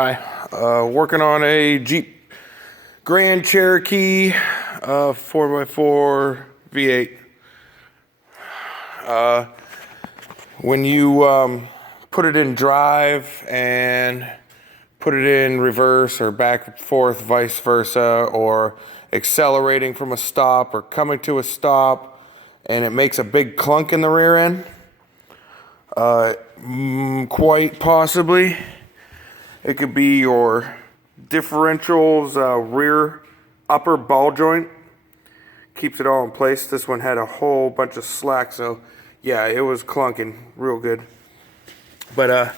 Hi, working on a Jeep Grand Cherokee 4x4 V8. When you put it in drive and put it in reverse or back and forth, vice versa, or accelerating from a stop or coming to a stop, and it makes a big clunk in the rear end, quite possibly it could be your differential's rear upper ball joint. Keeps it all in place. This one had a whole bunch of slack, so yeah, it was clunking real good. But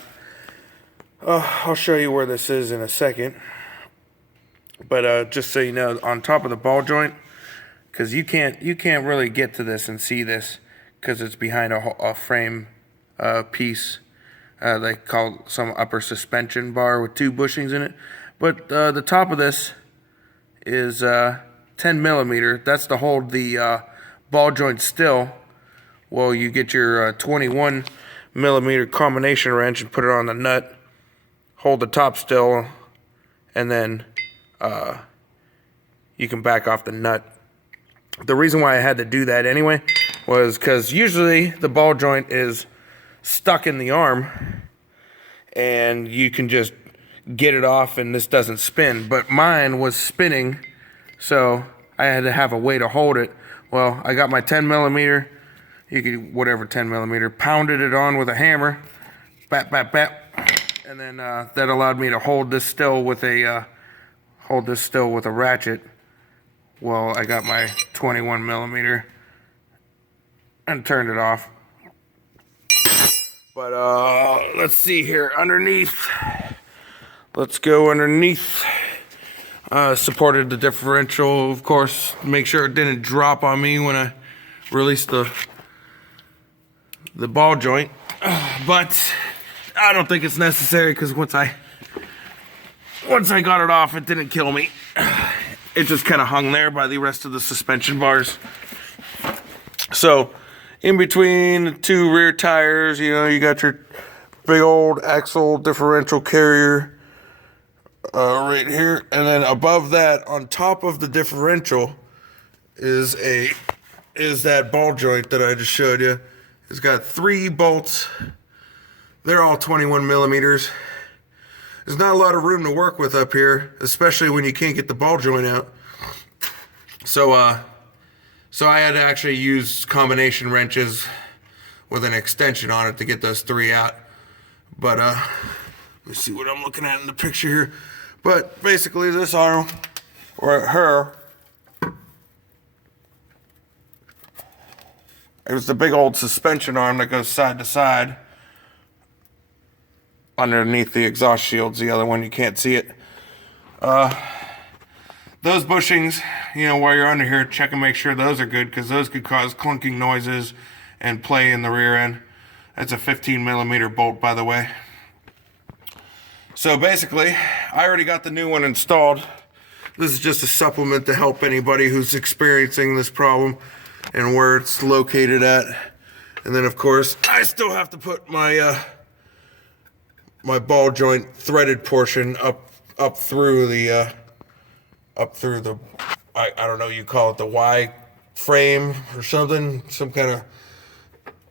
I'll show you where this is in a second. But just so you know, on top of the ball joint, because you can't really get to this and see this because it's behind a frame piece. They call some upper suspension bar with 2 bushings in it. But the top of this is 10 millimeter. That's to hold the ball joint still. Well, you get your 21 millimeter combination wrench and put it on the nut, hold the top still, and then you can back off the nut. The reason why I had to do that anyway was because usually the ball joint is stuck in the arm and you can just get it off and this doesn't spin, but mine was spinning, so I had to have a way to hold it. Well, I got my 10 millimeter, you could whatever 10 millimeter, pounded it on with a hammer, bap bap bap, and then that allowed me to hold this still with a ratchet. Well, I got my 21 millimeter and turned it off. But let's see here, underneath. Let's go underneath. Supported the differential, of course. Make sure it didn't drop on me when I released the ball joint. But I don't think it's necessary because once I got it off, it didn't kill me. It just kind of hung there by the rest of the suspension bars. So in between the 2 rear tires, you know, you got your big old axle differential carrier right here, and then above that, on top of the differential, is that ball joint that I just showed you. It's got 3 bolts. They're all 21 millimeters. There's not a lot of room to work with up here, especially when you can't get the ball joint out. So I had to actually use combination wrenches with an extension on it to get those 3 out. But let me see what I'm looking at in the picture here. But basically this arm, or her, it was the big old suspension arm that goes side to side underneath the exhaust shields. The other one, you can't see it. Those bushings, you know, while you're under here, check and make sure those are good, because those could cause clunking noises and play in the rear end. That's a 15 millimeter bolt, by the way. So basically, I already got the new one installed. This is just a supplement to help anybody who's experiencing this problem and where it's located at. And then of course, I still have to put my my ball joint threaded portion up through the I don't know, you call it the Y frame or something, some kind of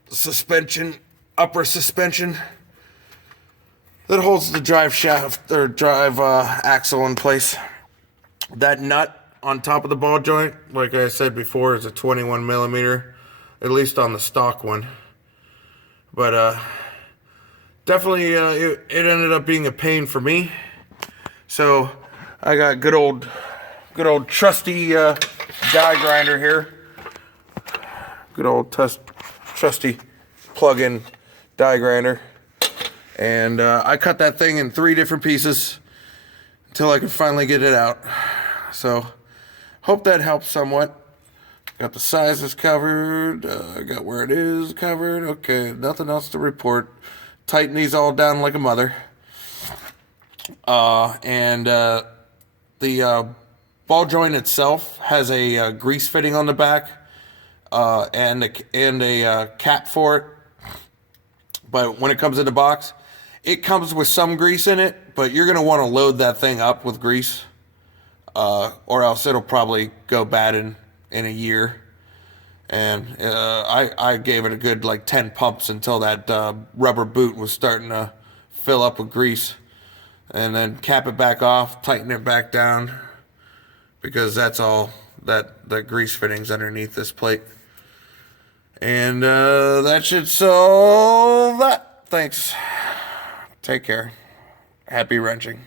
suspension, upper suspension that holds the drive shaft or drive axle in place. That nut on top of the ball joint, like I said before, is a 21 millimeter, at least on the stock one. But definitely it ended up being a pain for me. So I got good old trusty die grinder here. Good old trusty plug-in die grinder. And I cut that thing in 3 different pieces until I could finally get it out. So hope that helps somewhat. Got the sizes covered. Got where it is covered. Okay, nothing else to report. Tighten these all down like a mother. The ball joint itself has a grease fitting on the back and a cap for it. But when it comes in the box, it comes with some grease in it, but you're going to want to load that thing up with grease, or else it'll probably go bad in a year. And I gave it a good like 10 pumps until that rubber boot was starting to fill up with grease. And then cap it back off, tighten it back down, because that's all that grease fittings underneath this plate. And that should solve that. Thanks. Take care. Happy wrenching.